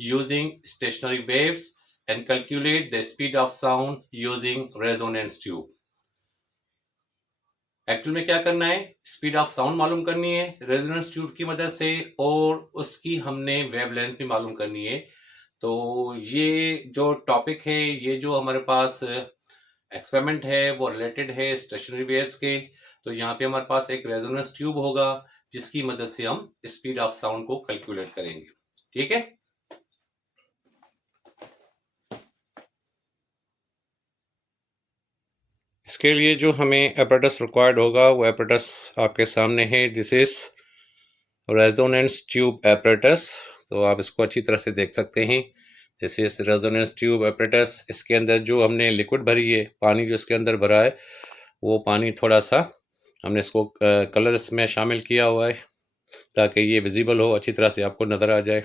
using stationary waves and calculate the speed of sound using resonance tube. Actual में क्या करना है, speed of sound मालूम करनी है रेजोनेंस ट्यूब की मदद से, और उसकी हमने वेवलेंथ भी मालूम करनी है। तो ये जो टॉपिक है, ये जो हमारे पास एक्सपेरिमेंट है वो रिलेटेड है स्टेशनरी वेव्स के। तो यहाँ पे हमारे पास एक रेजोनेंस ट्यूब होगा जिसकी मदद से हम स्पीड ऑफ साउंड को कैलकुलेट करेंगे। ठीक है। इसके लिए जो हमें एपरेटस रिक्वायर्ड होगा वो एपरेटस आपके सामने है। This is resonance tube apparatus. तो आप इसको अच्छी तरह से देख सकते हैं। This is resonance tube apparatus. इसके अंदर जो हमने लिक्विड भरी है, पानी जो इसके अंदर भरा है, वो पानी थोड़ा सा हमने इसको कलर इसमें शामिल किया हुआ है ताकि ये विजिबल हो, अच्छी तरह से आपको नज़र आ जाए।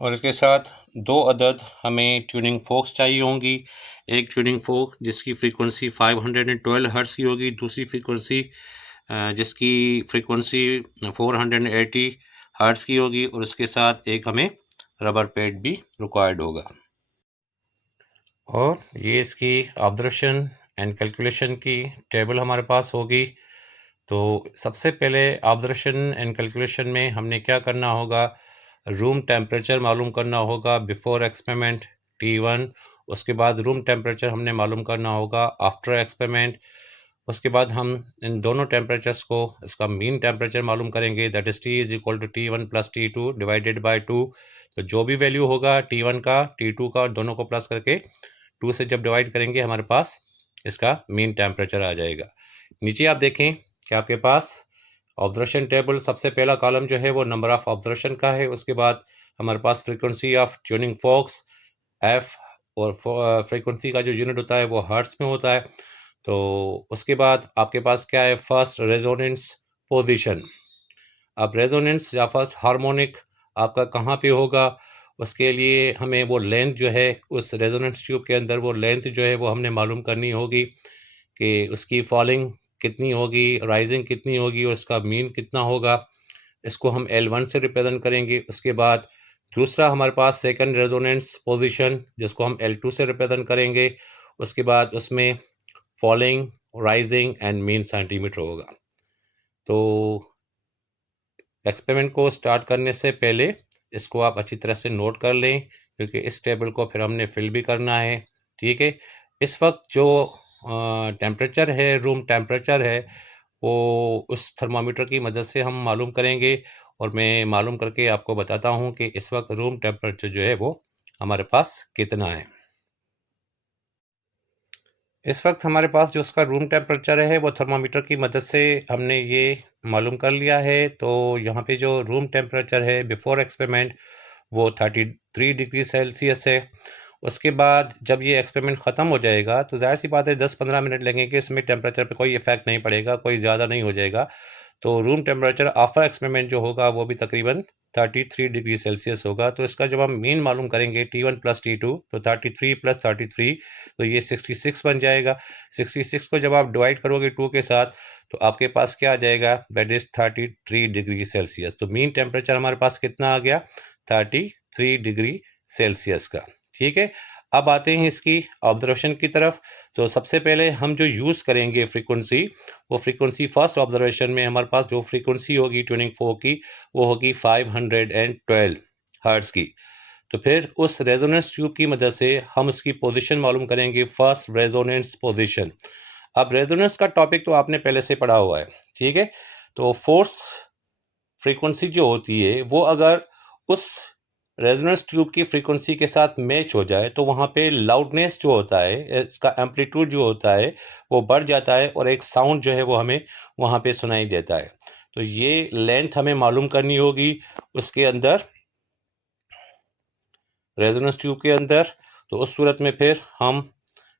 और इसके साथ 2 अदद हमें ट्यूनिंग फोक्स चाहिए होंगी। एक ट्यूनिंग फोक जिसकी फ्रीक्वेंसी 512 हर्ट्ज़ की होगी, दूसरी फ्रीक्वेंसी जिसकी फ्रीक्वेंसी 480 हर्ट्ज़ की होगी, और उसके साथ एक हमें रबर पैड भी रिक्वायर्ड होगा। और ये इसकी ऑब्जर्वेशन एंड कैलकुलेशन की टेबल हमारे पास होगी। तो सबसे पहले ऑब्जर्वेशन एंड कैलकुलेशन में हमने क्या करना होगा, रूम टेम्परेचर मालूम करना होगा बिफोर एक्सपेरिमेंट T1। उसके बाद रूम टेम्परेचर हमने मालूम करना होगा आफ्टर एक्सपेरिमेंट। उसके बाद हम इन दोनों टेम्परेचर्स को, इसका मीन टेम्परेचर मालूम करेंगे, that is T is equal to T1 plus T2 divided by 2। तो जो भी वैल्यू होगा T1 का, T2 का, दोनों को प्लस करके 2 से जब डिवाइड करेंगे हमारे पास इसका मीन टेम्परेचर आ जाएगा। नीचे आप देखें कि आपके पास ऑब्जर्वेशन टेबल, सबसे पहला कॉलम जो है वो नंबर ऑफ ऑब्जर्वेशन का है। उसके बाद हमारे पास frequency of tuning forks F, और फ्रीक्वेंसी का जो यूनिट होता है वो हर्ट्स में होता है। तो उसके बाद आपके पास क्या है, फर्स्ट रेजोनेंस पोजीशन। अब रेजोनेंस या फर्स्ट हार्मोनिक आपका कहाँ पे होगा, उसके लिए हमें वो लेंथ जो है उस रेजोनेंस ट्यूब के अंदर, वो लेंथ जो है वो हमने मालूम करनी होगी कि उसकी फॉलिंग कितनी होगी, राइजिंग कितनी होगी, और उसका मीन कितना होगा। इसको हम L1 से रिप्रेजेंट करेंगे। उसके बाद दूसरा हमारे पास सेकंड रेजोनेंस पोजीशन, जिसको हम L2 से रिप्रेजेंट करेंगे। उसके बाद उसमें falling, rising and mean centimetre होगा। तो एक्सपेरिमेंट को स्टार्ट करने से पहले इसको आप अच्छी तरह से नोट कर लें, क्योंकि इस टेबल को फिर हमने फिल भी करना है। ठीक है। इस वक्त जो टेम्परेचर है, रूम टेम्परेचर है, वो उस थर्मामीटर की मदद से हम मालूम करेंगे, और मैं मालूम करके आपको बताता हूँ कि इस वक्त रूम टेम्परेचर जो है वो हमारे पास कितना है। इस वक्त हमारे पास जो उसका रूम टेम्परेचर है वो थर्मामीटर की मदद से हमने ये मालूम कर लिया है। तो यहाँ पे जो रूम टेम्परेचर है बिफोर एक्सपेरिमेंट वो 33 डिग्री सेल्सियस है। उसके बाद जब ये एक्सपेरिमेंट ख़त्म हो जाएगा तो ज़ाहिर सी बात है 10-15 मिनट लगेंगे, इसमें टेम्परेचर पे कोई इफेक्ट नहीं पड़ेगा, कोई ज़्यादा नहीं हो जाएगा। तो रूम टेम्परेचर आफ्टर एक्सपेरिमेंट जो होगा वो भी तकरीबन 33 डिग्री सेल्सियस होगा। तो इसका जब हम मीन मालूम करेंगे T1 प्लस T2, तो 33 प्लस 33, तो ये 66 बन जाएगा। 66 को जब आप डिवाइड करोगे 2 के साथ तो आपके पास क्या आ जाएगा, दैट इज़ 33 डिग्री सेल्सियस। तो मीन टेम्परेचर हमारे पास कितना आ गया, 33 डिग्री सेल्सियस का। ठीक है। अब आते हैं इसकी ऑब्जर्वेशन की तरफ। तो सबसे पहले हम जो यूज़ करेंगे फ्रीक्वेंसी, वो फ्रीक्वेंसी फर्स्ट ऑब्जर्वेशन में हमारे पास जो फ्रीक्वेंसी होगी ट्यूनिंग फोक की, वो होगी 512 हर्ट्ज़ की। तो फिर उस रेजोनेंस ट्यूब की मदद से हम उसकी पोजीशन मालूम करेंगे, फर्स्ट रेजोनेंस पोजीशन। अब रेजोनेंस का टॉपिक तो आपने पहले से पढ़ा हुआ है। ठीक है। तो फोर्स फ्रीक्वेंसी जो होती है वो अगर उस रेजोनेंस ट्यूब की फ्रीक्वेंसी के साथ मैच हो जाए तो वहाँ पे लाउडनेस जो होता है, इसका एम्पलीट्यूड जो होता है वो बढ़ जाता है, और एक साउंड जो है वो हमें वहाँ पे सुनाई देता है। तो ये लेंथ हमें मालूम करनी होगी उसके अंदर, रेजोनेंस ट्यूब के अंदर। तो उस सूरत में फिर हम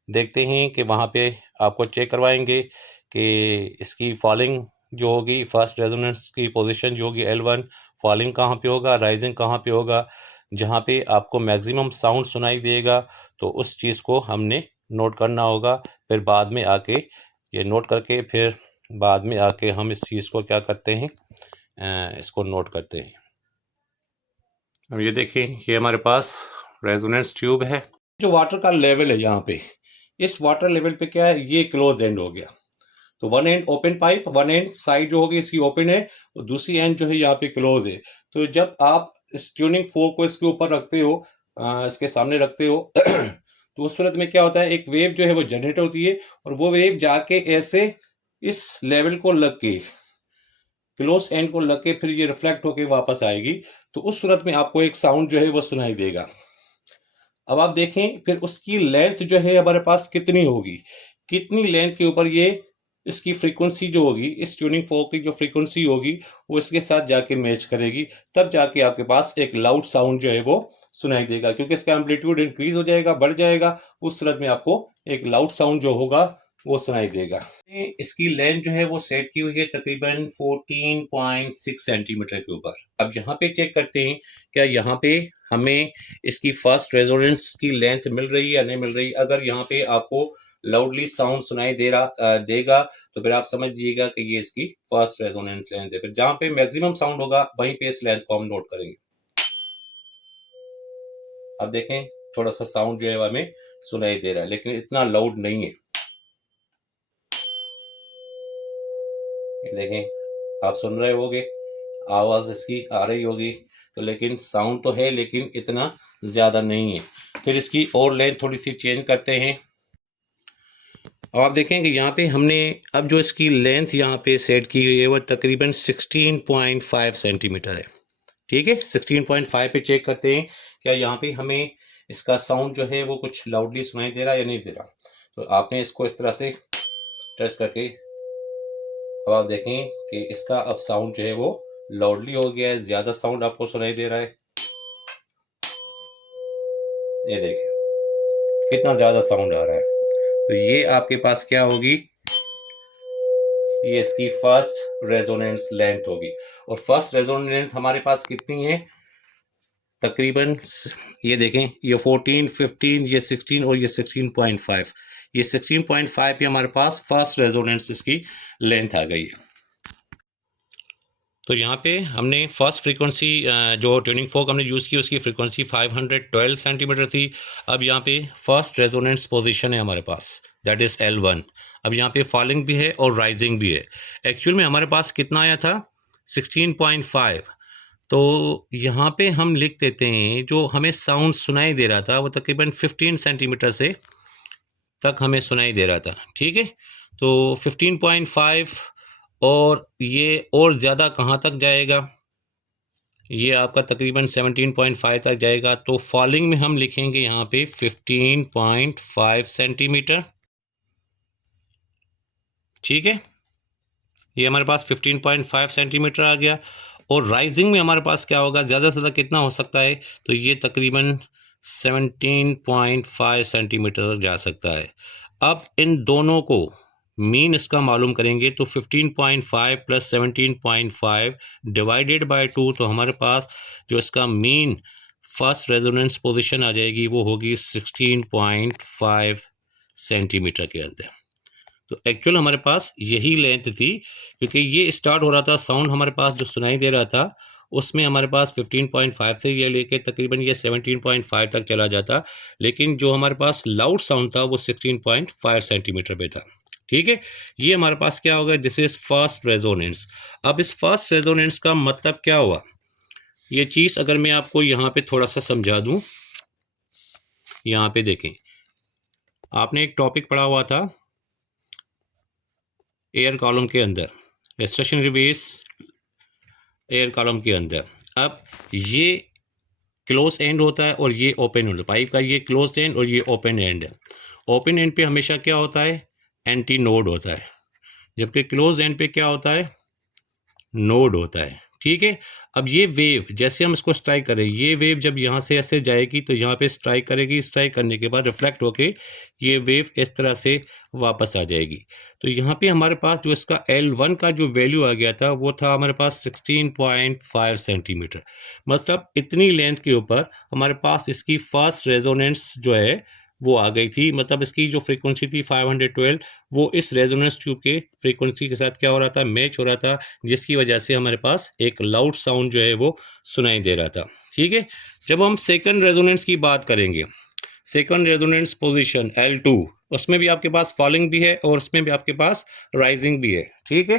देखते हैं कि वहाँ पे आपको चेक करवाएंगे कि इसकी फॉलिंग जो होगी, फर्स्ट रेजोनेंस की पोजीशन जो होगी L1, फॉलिंग कहाँ पे होगा, राइजिंग कहाँ पे होगा, जहाँ पे आपको मैक्सिमम साउंड सुनाई देगा, तो उस चीज़ को हमने नोट करना होगा। फिर बाद में आके ये नोट करके फिर बाद में आके हम इस चीज़ को क्या करते हैं, इसको नोट करते हैं। अब ये देखिए, ये हमारे पास रेजोनेंस ट्यूब है। जो वाटर का लेवल है यहाँ पे, इस वाटर लेवल पे क्या है, ये क्लोज एंड हो गया। तो one and open pipe, one and side जो होगी इसकी ओपन है, और दूसरी एंड जो है यहाँ पे क्लोज है। तो जब आप इस ट्यूनिंग फोर्क को इसके ऊपर रखते हो, इसके सामने रखते हो तो उस सूरत में क्या होता है, एक वेव जो है वो जनरेट होती है, और वो वेव जाके ऐसे इस लेवल को लग के, क्लोज एंड को लग के, फिर ये रिफ्लेक्ट होके वापस आएगी। तो उस सूरत में आपको एक साउंड जो है वो सुनाई देगा। अब आप देखें फिर उसकी लेंथ जो है हमारे पास कितनी होगी, कितनी लेंथ के ऊपर ये इसकी फ्रीक्वेंसी जो होगी, इस ट्यूनिंग फोर्क की जो फ्रीक्वेंसी होगी वो इसके साथ जाके मैच करेगी, तब जाके आपके पास एक लाउड साउंड जो है वो सुनाई देगा। क्योंकि इसका एम्पलीट्यूड इंक्रीज हो जाएगा, बढ़ जाएगा, उस सूरत में आपको एक लाउड साउंड जो होगा वो सुनाई देगा। इसकी लेंथ जो है वो सेट की हुई है तकरीबन 14.6 सेंटीमीटर के ऊपर। अब यहाँ पे चेक करते हैं क्या यहाँ पे हमें इसकी फर्स्ट रेजोनेंस की लेंथ मिल रही है या नहीं मिल रही। अगर यहाँ पे आपको लाउडली साउंड सुनाई देगा तो फिर आप समझिएगा कि ये इसकी फर्स्ट रेजोनेंस लेंथ है। फिर जहाँ पे मैक्सिमम साउंड होगा वहीं पे इस लेंथ को हम नोट करेंगे। अब देखें थोड़ा सा साउंड जो है हमें सुनाई दे रहा है, लेकिन इतना लाउड नहीं है। देखें, आप सुन रहे होगे, आवाज इसकी आ रही होगी, तो लेकिन साउंड तो है लेकिन इतना ज्यादा नहीं है। फिर इसकी और लेंथ थोड़ी सी चेंज करते हैं। अब आप देखें कि यहाँ पे हमने अब जो इसकी लेंथ यहाँ पे सेट की हुई है वो तकरीबन 16.5 सेंटीमीटर है। ठीक है, 16.5 पे चेक करते हैं क्या यहाँ पे हमें इसका साउंड जो है वो कुछ लाउडली सुनाई दे रहा है या नहीं दे रहा। तो आपने इसको इस तरह से टच करके, अब आप देखें कि इसका अब साउंड जो है वो लाउडली हो गया है, ज्यादा साउंड आपको सुनाई दे रहा है। ये देखिए कितना ज्यादा साउंड आ रहा है। तो ये आपके पास क्या होगी, ये इसकी फर्स्ट रेजोनेंस लेंथ होगी। और फर्स्ट रेजोनेंस लेंथ हमारे पास कितनी है, तकरीबन ये देखें, ये 14, 15, ये 16 और ये 16.5। ये 16.5 पे हमारे पास फर्स्ट रेजोनेंस इसकी लेंथ आ गई है। तो यहाँ पे हमने फर्स्ट फ्रीक्वेंसी जो ट्यूनिंग फोर्क हमने यूज़ की उसकी फ्रीक्वेंसी 512 सेंटीमीटर थी। अब यहाँ पे फर्स्ट रेजोनेंस पोजीशन है हमारे पास, दैट इज़ L1। अब यहाँ पे फॉलिंग भी है और राइजिंग भी है। एक्चुअल में हमारे पास कितना आया था, 16.5। तो यहाँ पे हम लिख देते हैं जो हमें साउंड सुनाई दे रहा था वो तकरीबन 15 सेंटीमीटर से तक हमें सुनाई दे रहा था। ठीक है, तो 15.5 और ये और ज़्यादा कहाँ तक जाएगा, ये आपका तकरीबन 17.5 तक जाएगा। तो फॉलिंग में हम लिखेंगे यहाँ पे 15.5 सेंटीमीटर। ठीक है, ये हमारे पास 15.5 सेंटीमीटर आ गया। और राइजिंग में हमारे पास क्या होगा, ज़्यादा से ज़्यादा कितना हो सकता है, तो ये तकरीबन 17.5 सेंटीमीटर जा सकता है। अब इन दोनों को मीन इसका मालूम करेंगे तो 15.5 प्लस 17.5 डिवाइडेड बाय 2, तो हमारे पास जो इसका मीन फर्स्ट रेजोनेंस पोजीशन आ जाएगी वो होगी 16.5 सेंटीमीटर के अंदर। तो एक्चुअल हमारे पास यही लेंथ थी, क्योंकि ये स्टार्ट हो रहा था साउंड हमारे पास जो सुनाई दे रहा था उसमें हमारे पास 15.5 से ये लेके तकरीबन ये 17.5 तक चला जाता, लेकिन जो हमारे पास लाउड साउंड था वो 16.5 सेंटीमीटर पे था। ठीक है, ये हमारे पास क्या होगा, दिस इज फर्स्ट रेजोनेंस। अब इस फर्स्ट रेजोनेंस का मतलब क्या हुआ, ये चीज़ अगर मैं आपको यहाँ पे थोड़ा सा समझा दूँ। यहाँ पे देखें, आपने एक टॉपिक पढ़ा हुआ था एयर कॉलम के अंदर, एक्सट्रैक्शन रिलीज एयर कॉलम के अंदर। अब ये क्लोज एंड होता है और ये ओपन एंड, पाइप का ये क्लोज एंड और ये ओपन एंड है। ओपन एंड पे हमेशा क्या होता है, एंटी नोड होता है, जबकि क्लोज एंड पे क्या होता है, नोड होता है। ठीक है, अब ये वेव जैसे हम इसको स्ट्राइक करें, ये वेव जब यहाँ से ऐसे जाएगी तो यहाँ पे स्ट्राइक करेगी, स्ट्राइक करने के बाद रिफ्लेक्ट होके ये वेव इस तरह से वापस आ जाएगी। तो यहाँ पे हमारे पास जो इसका L1 का जो वैल्यू आ गया था वो था हमारे पास 16.5 सेंटीमीटर। मतलब इतनी लेंथ के ऊपर हमारे पास इसकी फर्स्ट रेजोनेंस जो है वो आ गई थी। मतलब इसकी जो फ्रीक्वेंसी थी 512, वो इस रेजोनेंस ट्यूब के फ्रीक्वेंसी के साथ क्या हो रहा था, मैच हो रहा था, जिसकी वजह से हमारे पास एक लाउड साउंड जो है वो सुनाई दे रहा था। ठीक है। जब हम सेकंड रेजोनेंस की बात करेंगे, सेकंड रेजोनेंस पोजीशन L2, उसमें भी आपके पास फॉलिंग भी है और उसमें भी आपके पास राइजिंग भी है, ठीक है।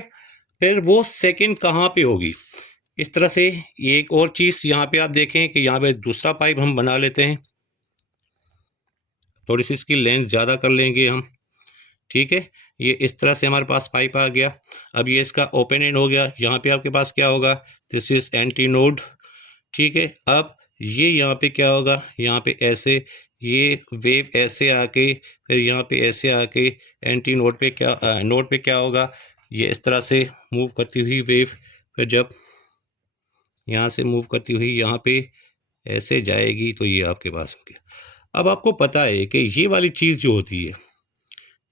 फिर वो सेकंड कहाँ पे होगी, इस तरह से ये एक और चीज़ यहाँ पे आप देखें कि यहाँ पे दूसरा पाइप हम बना लेते हैं, थोड़ी सी इसकी लेंथ ज़्यादा कर लेंगे हम, ठीक है। ये इस तरह से हमारे पास पाइप आ गया। अब ये इसका ओपन एंड हो गया। यहाँ पे आपके पास क्या होगा, दिस इज एंटी नोड, ठीक है। अब ये यहाँ पे क्या होगा, यहाँ पे ऐसे ये वेव ऐसे आके फिर यहाँ पे ऐसे आके एंटी नोड पे क्या नोड पे क्या होगा, ये इस तरह से मूव करती हुई वेव फिर जब यहाँ से मूव करती हुई यहाँ पे ऐसे जाएगी तो ये आपके पास हो गया। अब आपको पता है कि ये वाली चीज़ जो होती है,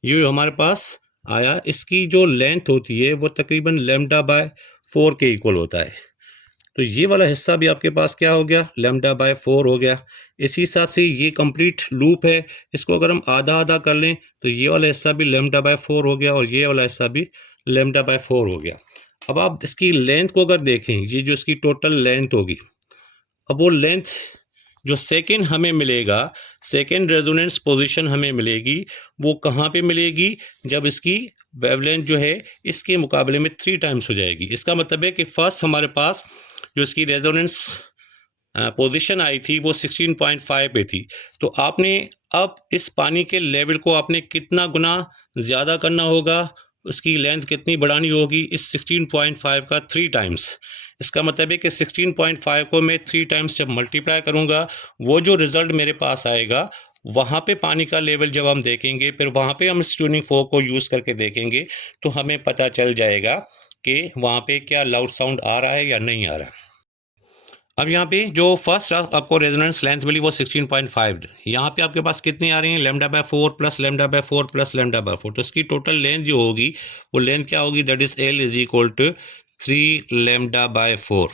ये जो हमारे पास आया, इसकी जो लेंथ होती है वो तकरीबन λ/4 के इक्वल होता है। तो ये वाला हिस्सा भी आपके पास क्या हो गया, λ/4 हो गया। इसी हिसाब से ये कंप्लीट लूप है, इसको अगर हम आधा आधा कर लें तो ये वाला हिस्सा भी λ/4 हो गया और ये वाला हिस्सा भी λ/4 हो गया। अब आप इसकी लेंथ को अगर देखें, ये जो इसकी टोटल लेंथ होगी, अब वो लेंथ जो सेकंड हमें मिलेगा, सेकंड रेजोनेंस पोजीशन हमें मिलेगी, वो कहाँ पे मिलेगी, जब इसकी वेवलेंथ जो है इसके मुकाबले में 3 टाइम्स हो जाएगी। इसका मतलब है कि फर्स्ट हमारे पास जो इसकी रेजोनेंस पोजीशन आई थी वो 16.5 पे थी, तो आपने अब इस पानी के लेवल को आपने कितना गुना ज़्यादा करना होगा, उसकी लेंथ कितनी बढ़ानी होगी, इस 16.5 का 3 टाइम्स। इसका मतलब है कि 16.5 को मैं 3 टाइम्स जब मल्टीप्लाई करूँगा, वो जो रिज़ल्ट मेरे पास आएगा, वहाँ पे पानी का लेवल जब हम देखेंगे, फिर वहाँ पे हम इस ट्यूनिंग फोर्क को यूज़ करके देखेंगे, तो हमें पता चल जाएगा कि वहाँ पे क्या लाउड साउंड आ रहा है या नहीं आ रहा है। अब यहाँ पे जो फर्स्ट आपको रेजोनेंस लेंथ मिली वो 16.5, यहाँ पे आपके पास कितनी आ रही है, λ/4 प्लस λ/4 प्लस λ/4, तो इसकी टोटल लेंथ जो होगी वो लेंथ क्या होगी, that is L is equal to 3 λ/4।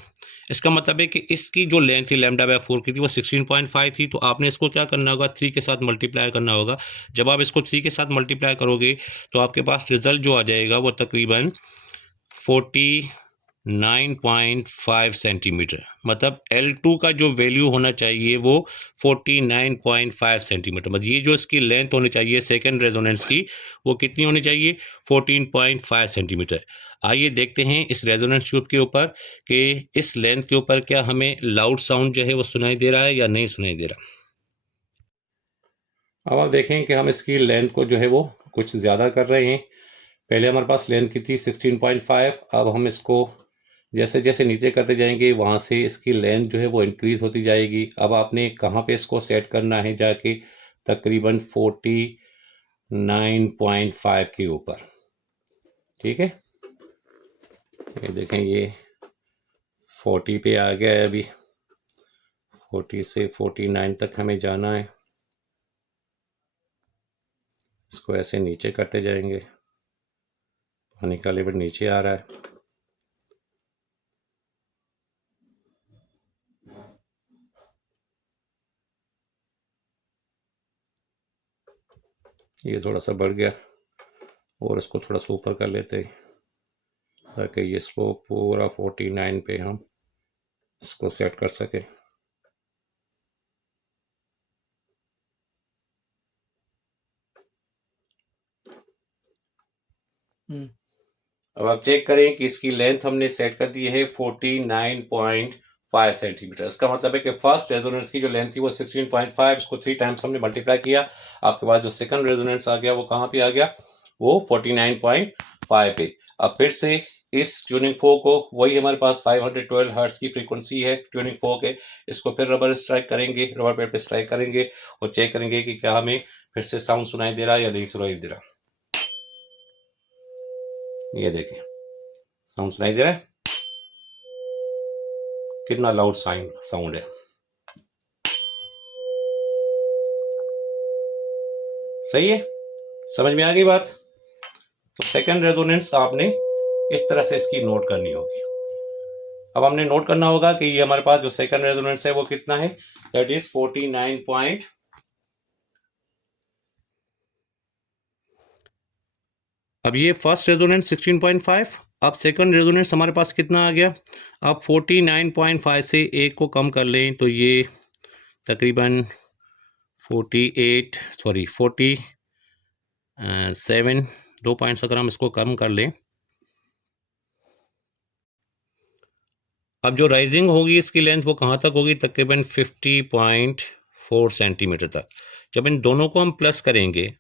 इसका मतलब है कि इसकी जो लेंथ थी λ/4 की थी वो 16.5 थी, तो आपने इसको क्या करना होगा, 3 के साथ मल्टीप्लाई करना होगा। जब आप इसको 3 के साथ मल्टीप्लाई करोगे तो आपके पास रिजल्ट जो आ जाएगा वो तकरीबन 49.5 सेंटीमीटर, मतलब L2 का जो वैल्यू होना चाहिए वो 49.5 सेंटीमीटर, मतलब ये जो इसकी लेंथ होनी चाहिए सेकंड रेजोनेंस की वो कितनी होनी चाहिए, 14.5 सेंटीमीटर। आइए देखते हैं इस रेजोनेंस ट्यूब के ऊपर कि इस लेंथ के ऊपर क्या हमें लाउड साउंड जो है वो सुनाई दे रहा है या नहीं सुनाई दे रहा। अब आप देखें कि हम इसकी लेंथ को जो है वो कुछ ज़्यादा कर रहे हैं। पहले हमारे पास लेंथ की थी 16.5, अब हम इसको जैसे जैसे नीचे करते जाएंगे वहाँ से इसकी लेंथ जो है वो इंक्रीज होती जाएगी। अब आपने कहाँ पे इसको सेट करना है, जाके तकरीबन 49.5 के ऊपर, ठीक है। ये देखें ये 40 पे आ गया है, अभी 40 से 49 तक हमें जाना है। इसको ऐसे नीचे करते जाएंगे, पानी का लेवल नीचे आ रहा है। ये थोड़ा सा बढ़ गया और इसको थोड़ा सा ऊपर कर लेते हैं ताकि ये स्लोप पूरा 49 पे हम इसको सेट कर सके। अब आप चेक करें कि इसकी लेंथ हमने सेट कर दी है 49.5 सेंटीमीटर। इसका मतलब है कि फर्स्ट रेजोनेंस की जो लेंथ थी वो 16.5, इसको 3 टाइम्स हमने मल्टीप्लाई किया, आपके पास जो सेकंड रेजोनेंस आ गया वो कहाँ पे आ गया, वो 49.5 पे। अब फिर से इस ट्यूनिंग फोर्क को, वही हमारे पास 512 हर्ट्ज की फ्रीक्वेंसी है, ट्यूनिंग फोर्क है, इसको फिर रबर स्ट्राइक करेंगे, रबर पेड़ पे स्ट्राइक करेंगे और चेक करेंगे कि क्या हमें फिर से साउंड सुनाई दे रहा है या नहीं सुनाई दे रहा। ये देखें साउंड सुनाई दे रहा है, कितना लाउड साउंड है। सही है, समझ में आ गई बात। तो सेकंड रेजोनेंस आपने इस तरह से इसकी नोट करनी होगी। अब हमने नोट करना होगा कि ये हमारे पास जो सेकंड रेजोनेंस है वो कितना है, दैट इज 49. अब ये फर्स्ट रेजोनेंस 16.5 अब सेकंड रेजोनेंस हमारे पास कितना आ गया? अब 49.5 से 1 को कम कर लें तो ये तकरीबन 47 2 पॉइंट्स अगर हम इसको कम कर लें, अब जो राइजिंग होगी इसकी लेंथ वो कहाँ तक होगी? तकरीबन 50.4 सेंटीमीटर तक। जब इन दोनों को हम प्लस करेंगे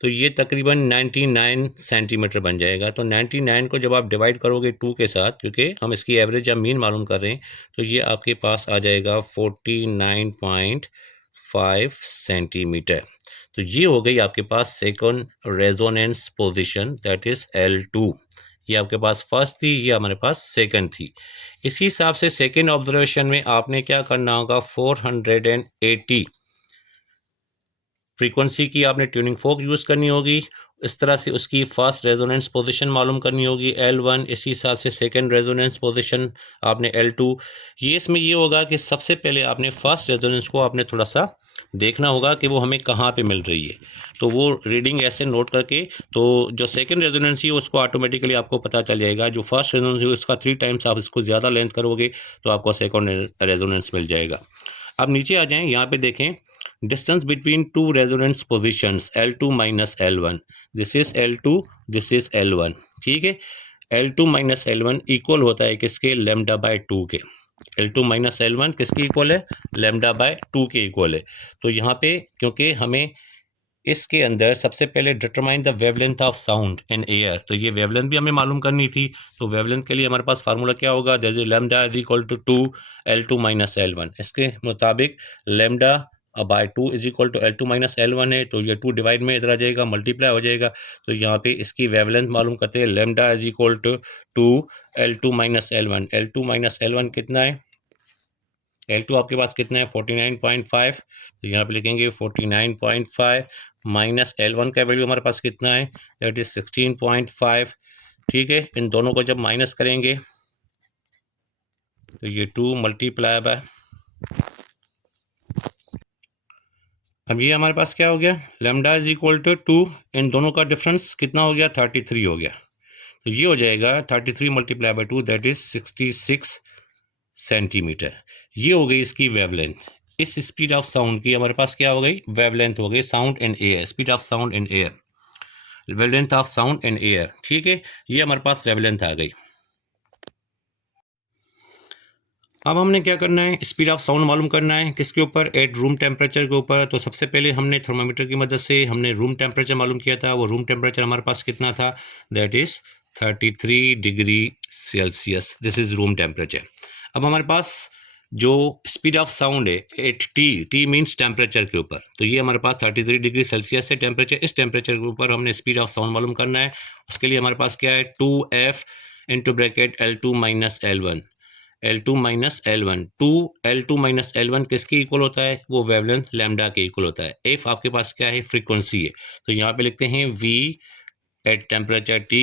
तो ये तकरीबन 99 सेंटीमीटर बन जाएगा। तो 99 को जब आप डिवाइड करोगे 2 के साथ, क्योंकि हम इसकी एवरेज या मीन मालूम कर रहे हैं, तो ये आपके पास आ जाएगा 49.5 सेंटीमीटर। तो ये हो गई आपके पास second resonance position, that is L2। ये आपके पास फर्स्ट थी, ये हमारे पास सेकंड थी। इसी हिसाब से सेकंड ऑब्जर्वेशन में आपने क्या करना होगा? 480 फ्रीक्वेंसी की आपने ट्यूनिंग फोक यूज़ करनी होगी। इस तरह से उसकी फर्स्ट रेजोनेंस पोजीशन मालूम करनी होगी L1। इसी हिसाब से सेकंड रेजोनेंस पोजीशन आपने L2। ये इसमें ये होगा कि सबसे पहले आपने फर्स्ट रेजोनेंस को आपने थोड़ा सा देखना होगा कि वो हमें कहाँ पे मिल रही है, तो वो रीडिंग ऐसे नोट करके, तो जो सेकंड रेजोनेंस है उसको ऑटोमेटिकली आपको पता चल जाएगा। जो फर्स्ट रेजोनेंस है उसका 3 टाइम्स आप इसको ज़्यादा लेंथ करोगे तो आपको सेकंड रेजोनेंस मिल जाएगा। अब नीचे आ जाएं, यहाँ पे देखें distance between two resonance positions L2 minus L1। This is L2, this is L1। ठीक है, L2 माइनस L1 इक्वल होता है किसके? लेमडा बाय 2 के। L2 माइनस L1 किसके इक्वल है? लेमडा बाय 2 के इक्वल है। तो यहाँ पे क्योंकि हमें इसके अंदर सबसे पहले determine the wavelength of sound in air, तो ये वेवलेंथ भी हमें मालूम करनी थी। तो वेवलेंथ के लिए हमारे पास फार्मूला क्या होगा? That is lambda is equal to 2 L2 minus L1। इसके मुताबिक lambda by 2 is equal to L2 minus L1 है, तो ये 2 डिवाइड में इधर आ जाएगा, मल्टीप्लाई हो जाएगा। तो यहाँ पे इसकी वेवलेंथ मालूम करते हैं, lambda is equal to 2 L2 minus L1। L2 minus L1 कितना है? L2 आपके पास कितना है? 49.5। तो यहाँ पे लिखेंगे 49.5 माइनस L1 का वैल्यू हमारे पास कितना है? That is 16.5। ठीक है, इन दोनों को जब माइनस करेंगे तो ये 2 मल्टीप्लाई बाय, अब ये हमारे पास क्या हो गया? लैम्डा इज इक्वल टू 2, इन दोनों का डिफरेंस कितना हो गया? 33 हो गया। तो ये हो जाएगा 33 multiply by 2, that is 66 centimetre. ये हो गई इसकी वेवलेंथ। इस स्पीड ऑफ साउंड की हमारे पास क्या हो गई? वेवलेंथ हो गई, sound in air, speed of sound in air, wavelength of sound in air. ठीक है, ये हमारे पास वेवलेंथ आ गई। अब हमने क्या करना है? स्पीड ऑफ साउंड मालूम करना है किसके ऊपर? एट रूम टेम्परेचर के ऊपर। तो सबसे पहले हमने थर्मामीटर की मदद से हमने रूम टेम्परेचर मालूम किया था। वो रूम टेम्परेचर हमारे पास कितना था? That is 33 degree Celsius. This is room temperature. अब हमारे पास जो स्पीड ऑफ साउंड है एट टी मीन्स टेम्परेचर के ऊपर, तो ये हमारे पास 33 डिग्री सेल्सियस है टेम्परेचर। इस टेम्परेचर के ऊपर हमने स्पीड ऑफ साउंड मालूम करना है। उसके लिए हमारे पास क्या है? 2F into bracket L2 minus L1। L2 minus L1, 2L2 minus L1 किसके इक्वल होता है? वो वेवलेंथ लैम्डा के इक्वल होता है। एफ आपके पास क्या है? फ्रीक्वेंसी है। तो यहाँ पे लिखते हैं V at temperature T,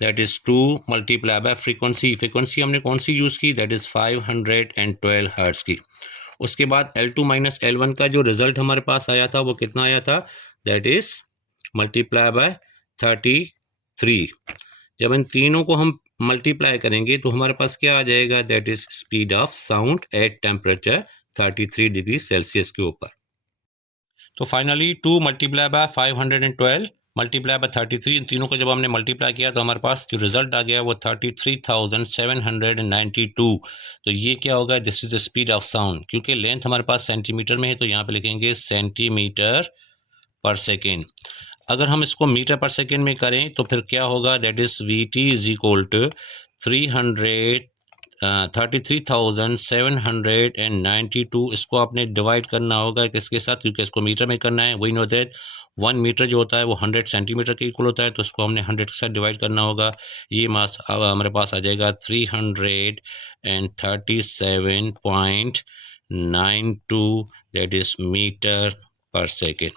that is 2 multiply by frequency. Frequency हमने कौन सी यूज़ की? दैट इज 512 हर्ट्ज की। उसके बाद L2 माइनस L1 का जो रिजल्ट हमारे पास आया था वो कितना आया था? That is multiply by 33। जब इन तीनों को हम मल्टीप्लाई करेंगे तो हमारे पास क्या आ जाएगा? That is speed of sound at temperature 33 degree Celsius के ऊपर। तो finally 2 multiply by 512 multiply by 33, इन तीनों को जब हमने मल्टीप्लाई किया तो हमारे पास जो रिजल्ट आ गया वो 33,792। तो ये क्या होगा? This is the speed of sound. क्योंकि लेंथ हमारे पास सेंटीमीटर में है तो यहाँ पे लिखेंगे सेंटीमीटर पर सेकेंड। अगर हम इसको मीटर पर सेकेंड में करें तो फिर क्या होगा? That is VT is equal to 33,792। इसको आपने डिवाइड करना होगा किसके साथ? क्योंकि इसको मीटर में करना है। वही नो दैट 1 मीटर जो होता है वो 100 सेंटीमीटर के इक्वल होता है, तो इसको हमने 100 के साथ डिवाइड करना होगा। ये मास हमारे पास आ जाएगा 337.92, दैट इज मीटर पर सेकेंड।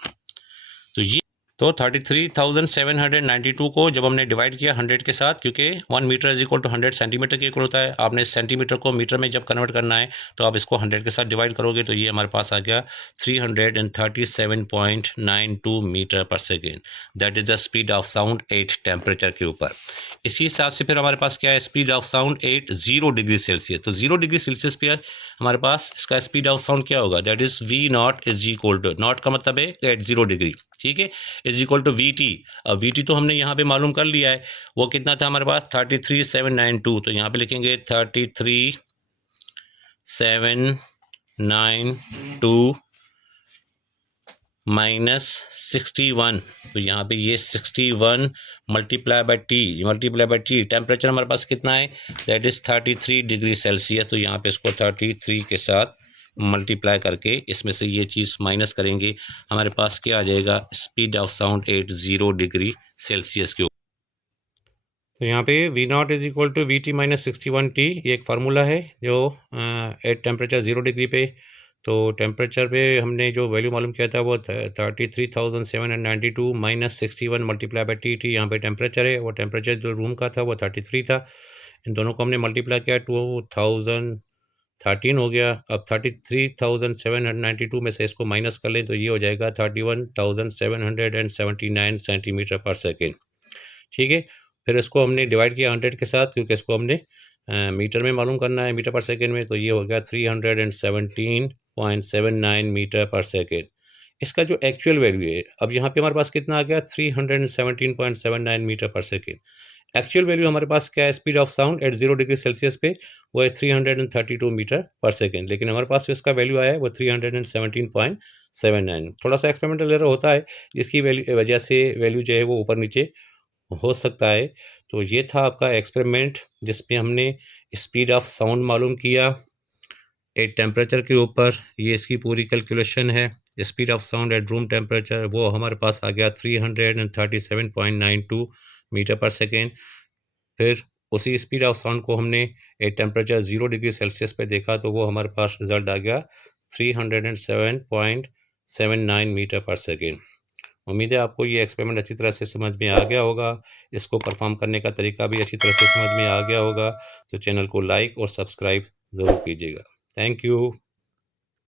तो ये तो 33,792 को जब हमने डिवाइड किया 100 के साथ, क्योंकि 1 metre is equal to 100 centimetre के इक्वल होता है। आपने सेंटीमीटर को मीटर में जब कन्वर्ट करना है तो आप इसको 100 के साथ डिवाइड करोगे तो ये हमारे पास आ गया 337.92 मीटर पर second. That is the speed of sound 8 temperature के ऊपर। इसी हिसाब से फिर हमारे पास क्या है, speed of sound 8 0 degree Celsius. तो 0 डिग्री सेल्सियस पे हमारे पास इसका स्पीड ऑफ साउंड क्या होगा, that is V naught is equal to, naught का मतलब है एट 0 डिग्री, ठीक है, इज इक्वल टू VT। अब VT तो हमने यहाँ पे मालूम कर लिया है, वो कितना था हमारे पास 33,792। तो यहाँ पे लिखेंगे 33,792 माइनस 61। तो यहाँ पे ये 61 मल्टीप्लाई बाई टी, टेम्परेचर हमारे पास कितना है, दैट इज 33 डिग्री सेल्सियस। तो यहाँ पे इसको 33 के साथ मल्टीप्लाई करके इसमें से ये चीज़ माइनस करेंगे, हमारे पास क्या आ जाएगा, speed of sound 80 degree Celsius के ऊपर। तो यहाँ पे V naught is equal to VT minus 61T, ये एक फार्मूला है जो एट टेम्परेचर 0 डिग्री पे, तो टेम्परेचर पे हमने जो वैल्यू मालूम किया था वो 33,792 माइनस 61 मल्टीप्लाई बाई टी। यहाँ पे टेम्परेचर है, वो टेम्परेचर जो रूम का था वो 33 था। इन दोनों को हमने मल्टीप्लाई किया 2013 हो गया। अब 33,792 में से इसको माइनस कर लें तो ये हो जाएगा 31,779 सेंटीमीटर पर सेकेंड, ठीक है। फिर इसको हमने डिवाइड किया 100 के साथ, क्योंकि इसको हमने मीटर में मालूम करना है, मीटर पर सेकेंड में, तो ये हो गया 317.79 मीटर पर सेकेंड। इसका जो एक्चुअल वैल्यू है, अब यहाँ पे हमारे पास कितना आ गया 317.79 मीटर पर सेकेंड। एक्चुअल वैल्यू हमारे पास क्या है, speed of sound eight 0 degree Celsius पे वो है 332 मीटर पर सेकेंड, लेकिन हमारे पास जो इसका वैल्यू आया है वो 317.79। थोड़ा सा एक्सपेरिमेंटल एरर होता है, जिसकी वजह से वैल्यू जो है वो ऊपर नीचे हो सकता है। तो ये था आपका एक्सपेरिमेंट जिसमें हमने स्पीड ऑफ साउंड मालूम किया एक टेम्परेचर के ऊपर। ये इसकी पूरी कैलकुलेशन है। Speed of sound at room temperature वो हमारे पास आ गया 337.92 मीटर पर सेकेंड। फिर उसी स्पीड ऑफ साउंड को हमने एट टेम्परेचर 0 डिग्री सेल्सियस पे देखा तो वो हमारे पास रिजल्ट आ गया 307.79 मीटर पर सेकेंड। उम्मीद है आपको ये एक्सपेरिमेंट अच्छी तरह से समझ में आ गया होगा, इसको परफॉर्म करने का तरीका भी अच्छी तरह से समझ में आ गया होगा। तो चैनल को लाइक और सब्सक्राइब ज़रूर कीजिएगा। Thank you.